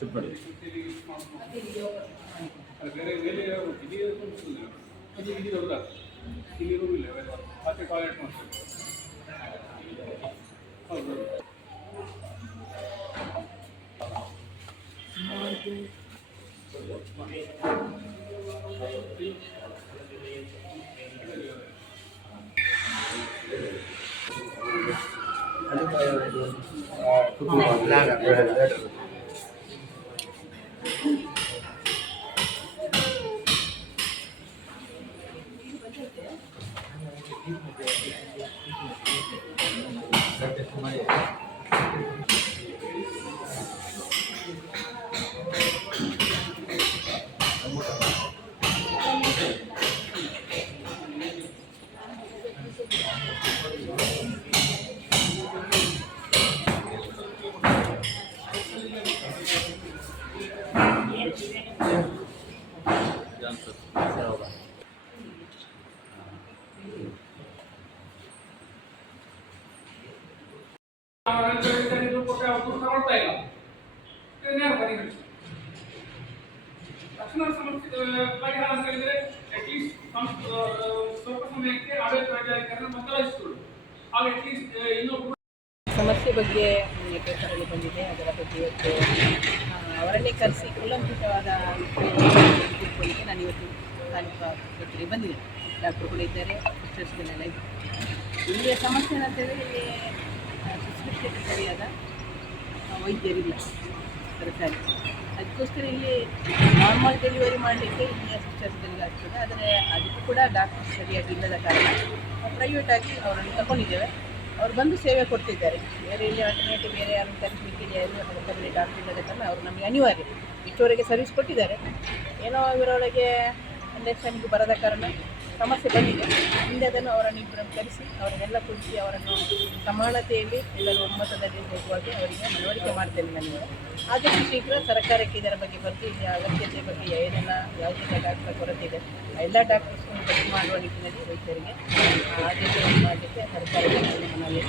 Shift ಮಾಡಿ. ತಕ್ಷಣ ಸಮಸ್ಯೆ ಪರಿಹಾರ ಅಂತ ಹೇಳಿದ್ರೆ ಅಟ್ಲೀಸ್ಟ್ ಸ್ವಲ್ಪ ಸಮಯಕ್ಕೆ ಆಡಳಿತ ರಾಜ್ಯಾಧಿಕಾರಿಯನ್ನು ಬದಲಾಯಿಸಿಕೊಳ್ಳು. ಆಗ ಅಟ್ಲೀಸ್ಟ್ ಇನ್ನೊಬ್ಬರು ಸಮಸ್ಯೆ ಬಗ್ಗೆ ಪೇಪರಲ್ಲಿ ಬಂದಿದೆ. ಅದರ ಬಗ್ಗೆ ಇವತ್ತು ಅವರನ್ನೇ ಕರೆಸಿ ಕೂಲಂಕುಷವಾದ ತಿಳ್ಕೊಳ್ಳಿಕ್ಕೆ ನಾನು ಇವತ್ತು ತಾಲೂಕು ಆಸ್ಪತ್ರೆಗೆ ಬಂದಿದ್ದೇನೆ. ಡಾಕ್ಟರ್ಗಳು ಇದ್ದಾರೆ, ಸಿಸ್ಟರ್ಸ್ಗಳೆಲ್ಲ ಇದ್ದಾರೆ. ಇಲ್ಲಿಯ ಸಮಸ್ಯೆ ಏನಂತ ಹೇಳಿದ್ರೆ ಇಲ್ಲಿ ಶುಶ್ರೂಷೆಗೆ ಸರಿಯಾದ ವೈದ್ಯರಿಲ್ಲ ಸರ್ಕಾರಿ. ಅದಕ್ಕೋಸ್ಕರ ಇಲ್ಲಿ ನಾರ್ಮಲ್ ಡೆಲಿವರಿ ಮಾಡಲಿಕ್ಕೆ ಇಲ್ಲಿಯ ಸಿಸ್ಟರ್ಸ್ಗಳಿಗೆ ಆಗ್ತದೆ. ಆದರೆ ಅದಕ್ಕೂ ಕೂಡ ಡಾಕ್ಟರ್ ಸರಿಯಾಗಿ ಇಲ್ಲದ ಕಾರಣ ಪ್ರೈವೇಟಾಗಿ ಅವರನ್ನು ತಗೊಂಡಿದ್ದೇವೆ. ಅವ್ರು ಬಂದು ಸೇವೆ ಕೊಡ್ತಿದ್ದಾರೆ. ಬೇರೆ ಇಲ್ಲಿ ಆಲ್ಟರ್ನೇಟಿವ್ ಬೇರೆ ಯಾರು ಕಲಿಸಲಿಕ್ಕೆ ಅದಕ್ಕಾಗಿ ಡಾಕ್ಟರ್ ಇಲ್ಲದ ಕಾರಣ ಅವರು ನಮಗೆ ಅನಿವಾರ್ಯ. ಇಷ್ಟವರೆಗೆ ಸರ್ವಿಸ್ ಕೊಟ್ಟಿದ್ದಾರೆ. ಏನೋ ಇವರೊಳಗೆ ಅಂಡರ್ಸ್ಟ್ಯಾಂಡಿಂಗ್ ಬರದ ಕಾರಣ ಸಮಸ್ಯೆ ಬಂದಿದೆ. ಹಿಂದೆ ಅದನ್ನು ಅವರನ್ನು ಇಬ್ಬರನ್ನು ಕರೆಸಿ ಅವರನ್ನೆಲ್ಲ ಕುರಿಸಿ ಅವರನ್ನು ಸಮಾನತೆಯಲ್ಲಿ ಎಲ್ಲರೂ ಒಮ್ಮತದಲ್ಲಿ ಹೋಗುವಾಗೆ ಅವರಿಗೆ ಮನವರಿಕೆ ಮಾಡ್ತೇನೆ ನಾನು. ಆದಷ್ಟು ಶೀಘ್ರ ಸರ್ಕಾರಕ್ಕೆ ಇದರ ಬಗ್ಗೆ ಬರ್ತಿ ಇಲ್ಲಿ ಅಗತ್ಯತೆ ಬಗ್ಗೆ ಏನೆಲ್ಲ ಯಾವುದೆಲ್ಲ ಡಾಕ್ಟರ್ ಕೊರತೆ ಇದೆ ಎಲ್ಲ ಡಾಕ್ಟರ್ಸ್ಗಳನ್ನು ಭರ್ತಿ ಮಾಡುವ ನಿಟ್ಟಿನಲ್ಲಿ ವೈದ್ಯರಿಗೆ ಆದ್ಯತೆ ಮಾಡಲಿಕ್ಕೆ ಸರ್ಕಾರಕ್ಕೆ ಮನವಿ